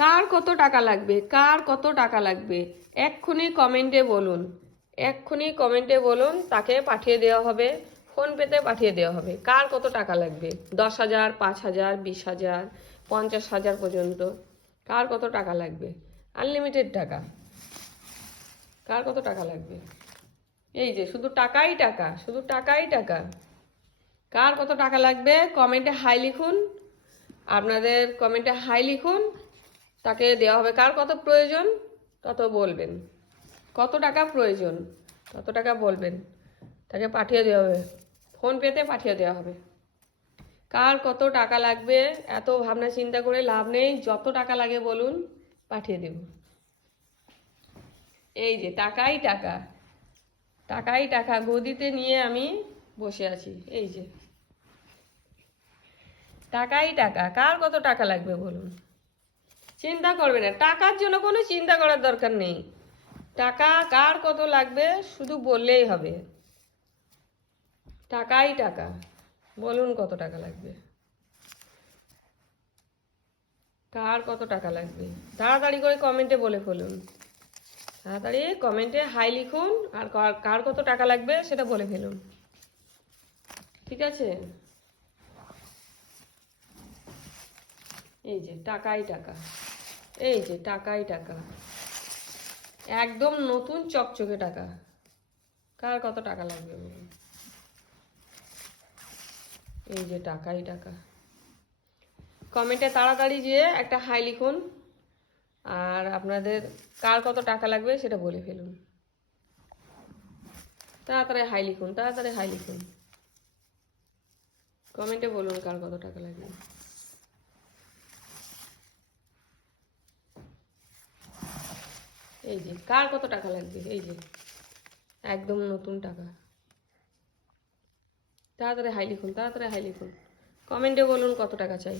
কার কত টাকা লাগবে, কার কত টাকা লাগবে এক্ষুনি কমেন্টে বলুন, এক্ষুনি কমেন্টে বলুন, তাকে পাঠিয়ে দেওয়া হবে, ফোনপেতে পাঠিয়ে দেওয়া হবে। কার কত টাকা লাগবে? 10,000, 5,000, 20,000, 50,000 পর্যন্ত। কার কত টাকা লাগবে? আনলিমিটেড টাকা। কার কত টাকা লাগবে? এই যে শুধু টাকাই টাকা, শুধু টাকাই টাকা। কার কত টাকা লাগবে কমেন্টে হাই লিখুন, আপনাদের কমেন্টে হাই লিখুন, তাকে দেওয়া হবে। কার কত প্রয়োজন তত বলবেন, কত টাকা প্রয়োজন তত টাকা বলবেন, তাকে পাঠিয়ে দেওয়া হবে, ফোনপেতে পাঠিয়ে দেওয়া হবে। কার কত টাকা লাগবে এত ভাবনা চিন্তা করে লাভ নেই, যত টাকা লাগে বলুন, পাঠিয়ে দেব। এই যে টাকাই টাকা, টাকাই টাকা গদিতে নিয়ে আমি বসে আছি। এই যে টাকাই টাকা। কার কত টাকা লাগবে বলুন, চিন্তা করবে না, টাকার জন্য কোনো চিন্তা করার দরকার নেই। টাকা কার কত লাগবে শুধু বললেই হবে। টাকাই টাকা, বলুন কত টাকা লাগবে, কার কত টাকা লাগবে তাড়াতাড়ি করে কমেন্টে বলে ফেলুন, তাড়াতাড়ি কমেন্টে হাই লিখুন, আর কার কত টাকা লাগবে সেটা বলে ফেলুন। ঠিক আছে? এই যে টাকাই টাকা, এই যে টাকাই টাকা, একদম নতুন চকচকে টাকা। কার কত টাকা লাগবে বলুন? এই যে টাকাই টাকা। কমেন্টে তাড়াতাড়ি যেয়ে একটা হাই লিখুন, আর আপনাদের কার কত টাকা লাগবে সেটা বলে ফেলুন। তাড়াতাড়ি হাই লিখুন, তাড়াতাড়ি হাই লিখুন, কমেন্টে বলুন কার কত টাকা লাগবে। এই যে কার কত টাকা লাগবে, এই যে একদম নতুন টাকা। তাড়াতাড়ি হাই লিখুন, তাড়াতাড়ি হাই লিখুন, কমেন্টে বলুন কত টাকা চাই।